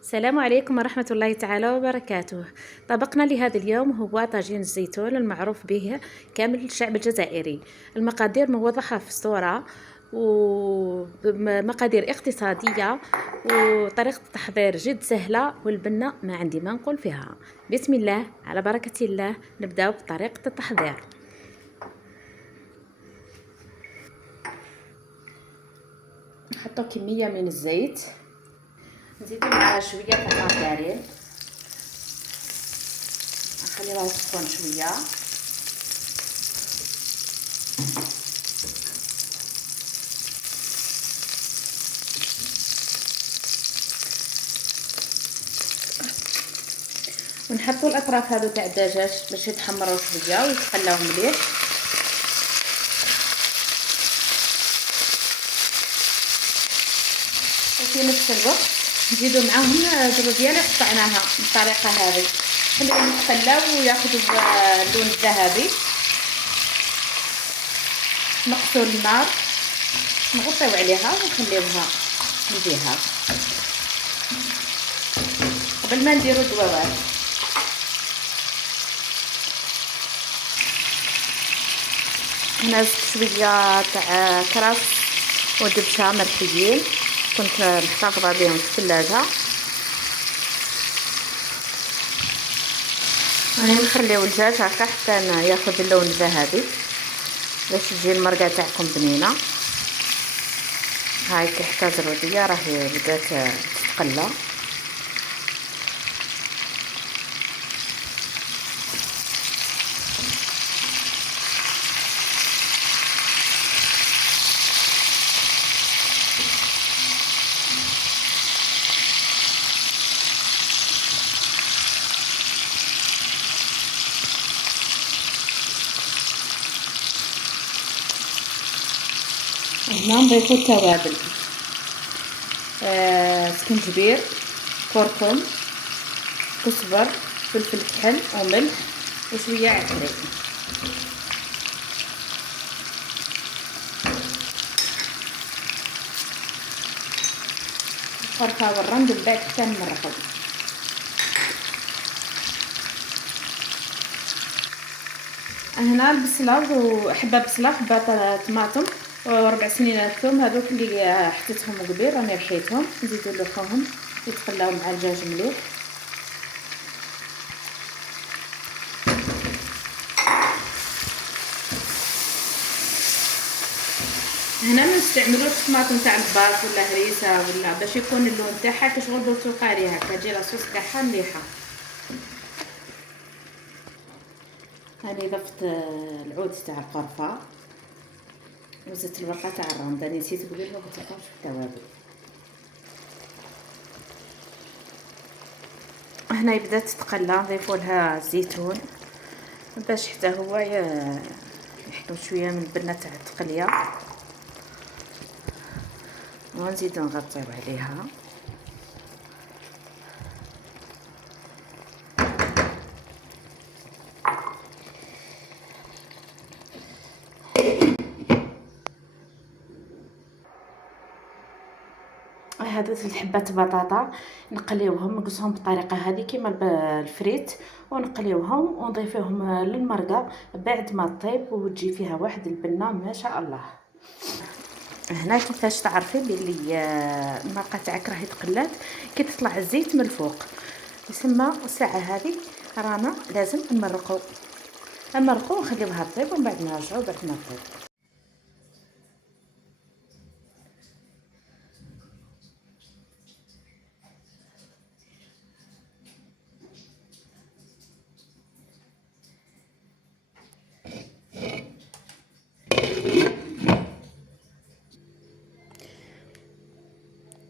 السلام عليكم ورحمة الله تعالى وبركاته. طبقنا لهذا اليوم هو طاجين الزيتون المعروف به كامل الشعب الجزائري. المقادير موضحة في الصورة ومقادير اقتصادية وطريقة التحضير جد سهلة، والبنة ما عندي ما نقول فيها. بسم الله على بركة الله، نبدأ بطريقة التحضير. نحطو كمية من الزيت، نزيدو معاها شويه تاع المارغرين، نخليوها تسخن شويه. ونحطو الاطراف هذو تاع الدجاج باش يتحمروا شويه ويتقلاو مليح. وفي نفس الوقت نزيدو معاهم الزروديه اللي قطعناها بالطريقه هذه، خليهم يتقلاو وياخذوا اللون الذهبي. نقصوا النار، نغطيو عليها ونخليوها من جهه قبل ما نديرو الدواوات. هنا زدت شويه تاع كراس ودبشه مرحيين كنت محتفظه بهم في الثلاجه. هاني نخليو الدجاج هكا حتى ياخذ اللون الذهبي باش تجي المرقه تاعكم بنينه. هاي كي حتى الزروديه راهي بدات تتقلى. هنا نضيفو التوابل، سكنجبير، كركم، كزبر، فلفل كحل وملح وشويه عسل. نفركها والرند من بعد حتى نمرقو. هنا البصله وحبه بصله، حبه طماطم وربع سنين ثوم، هذوك اللي حطيتهم قبيل راني رحيتهم. نزيدو نلوحوهم يتقلاو مع الدجاج مليح. هنا ما نستعملوش الطماطم تاع الباط ولا هريسه ولا باش يكون اللون تاعها كشغل برتقالي هكا، تجي لاصوص تاعها مليحه. هاني ضفت العود تاع القرفه وزدت الورقه تاع الرند، انا نسيت قبيل ما قلت لكمش في التوابل. هنا بدات تتقلى، نضيفوا لها الزيتون باش حتى هو يحطوا شويه من البنه تاع التقليه، ونزيدو نغطيو عليها. هادو الحبات بطاطا نقليوهم، نقصهم بالطريقه هذه كيما الفريت، ونقليوهم ونضيفوهم للمرقه بعد ما طيب وتجي فيها واحد البنه ما شاء الله. هنا كيفاش تعرفي بلي المرقه تاعك راهي تقلات؟ كي تطلع الزيت من الفوق، يسمى الساعه هذه رانا لازم نمرقو ونخليوها طيب ومن بعد نرجعو بعد ما طيب.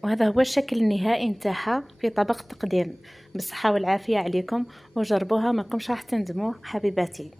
وهذا هو الشكل النهائي نتاعها في طبق تقديم. بالصحة والعافية عليكم، وجربوها ما راح تندموا حبيباتي.